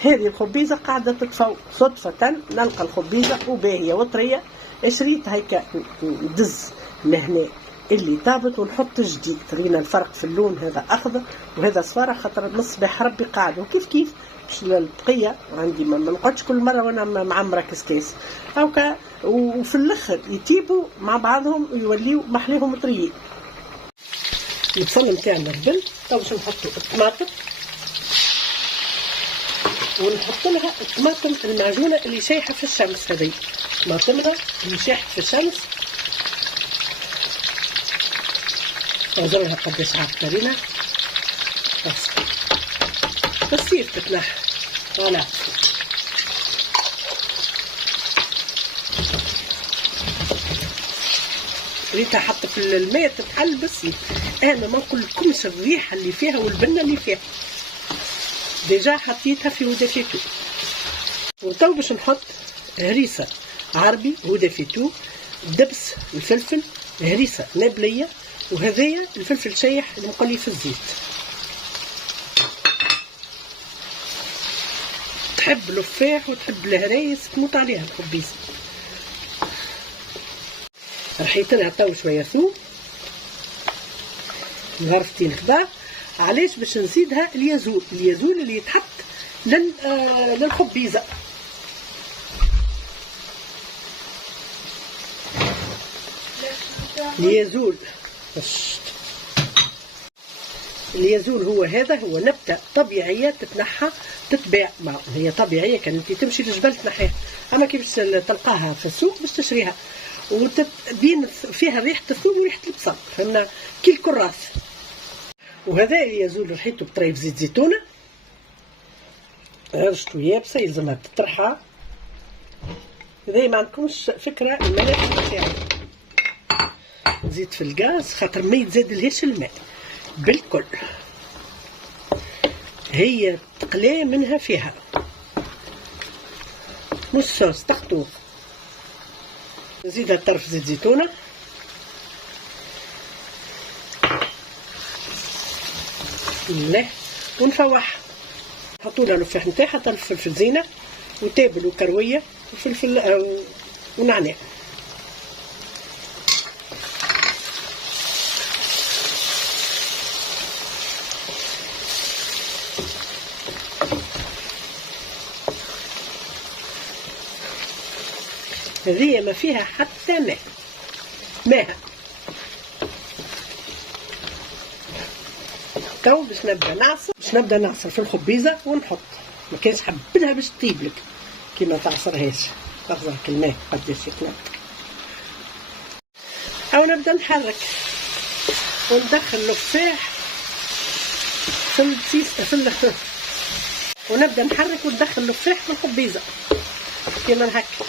هذه الخبيزة قاعدة تتفوق، صدفة نلقى الخبيزة وباهية وطرية، شريت هيك ندز لهنا اللي طابت ونحط جديد. رينا الفرق في اللون، هذا أخضر وهذا صفارة، خاطر المصباح ربي قاعد. وكيف كيف باش البقية عندي ما نقعدش كل مرة وأنا معمرة كسكاس هاكا، وفي الآخر يتيبوا مع بعضهم ويوليوا محليهم طريين. البصل نتاعنا ربل، تو باش نحطوا الطماطم ونحط لها الطماطم المعجونة اللي شايحة في الشمس. هذه طماطمنا اللي شايحة في الشمس، نوزنها قداش عارفة بس تصير تتنحى. فوالا ريتها حتى في الماء تتحل. بس انا ما نقولكمش الريحة اللي فيها والبنة اللي فيها، ديجا حطيتها في ودافيتو. وتو باش نحط هريسة عربي ودافيتو، دبس الفلفل، هريسة نابلية، وهذايا الفلفل شايح المقلي في الزيت. تحب لفاح وتحب الهرايس تموت عليها الخبيزة. رحيت لها تو شوية ثوم، غرفتين كبار. علاش؟ باش نزيدها اليازول اللي يتحط للخبيزة. اليازول هو نبتة طبيعية تتنحى تتباع. هي طبيعية، كان انت تمشي للجبل تنحيها، اما كيف تلقاها في السوق باش تشريها وتبين فيها ريحة الثوم وريحة البصل، فهمنا كي الكراث. وهذا اليازول رحيته بطريف زيت زيتونة، رشته يابسة يلزمها تطرحها. إذا ما عندكمش فكرة الملح تاعو، نزيد في الغاز خاطر ما يتزادلهاش الماء بالكل، هي تقلاه منها فيها نص صوص تخطوط. نزيدها طرف زيت زيتونة، مليح ونفوح. نحطولها الفاح نتاعها، طرف فلفل زينة وتابل وكروية وفلفل ونعناع. هذه ما فيها حتى ماء. تو باش نبدا نعصر في الخبيزه ونحط. ما كانش حبلها باش تطيب لك كي ما تعصرهاش، تخزر الماء قداش يطلع. او نبدا نحرك وندخل الفاح في ونبدا نحرك وندخل الفاح في الخبيزه كيما هكا.